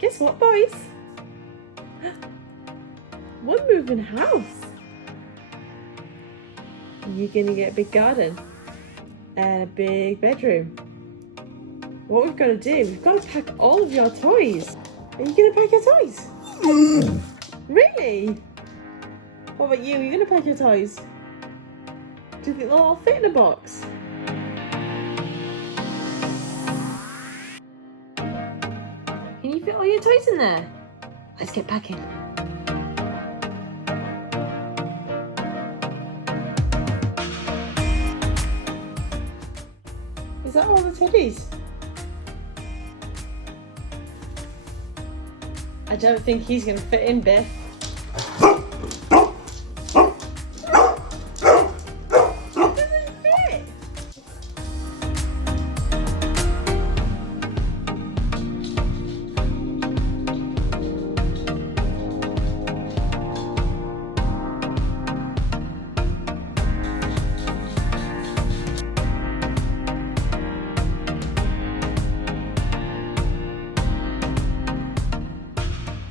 Guess what, boys? One moving house. You're gonna get a big garden and a big bedroom. What we've got to do, we've got to pack all of your toys. Are you gonna pack your toys? Really? What about you? Are you gonna pack your toys? Do you think they'll all fit in a box? Can you fit all your toys in there? Let's get packing. Is that all the teddies? I don't think he's going to fit in, Biff.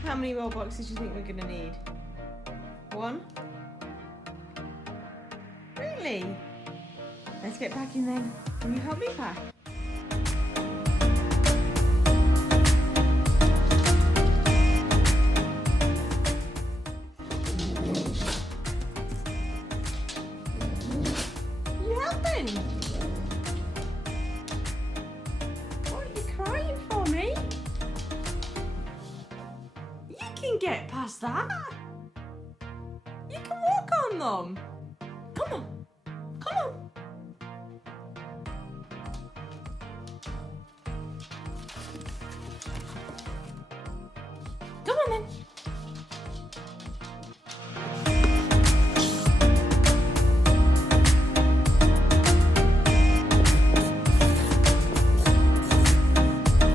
How many more boxes do you think we're going to need? One? Really? Let's get packing then. Can you help me pack? You helping? What are you crying for, me? You can get past that. You can walk on them. Come on. Come on. Come on then.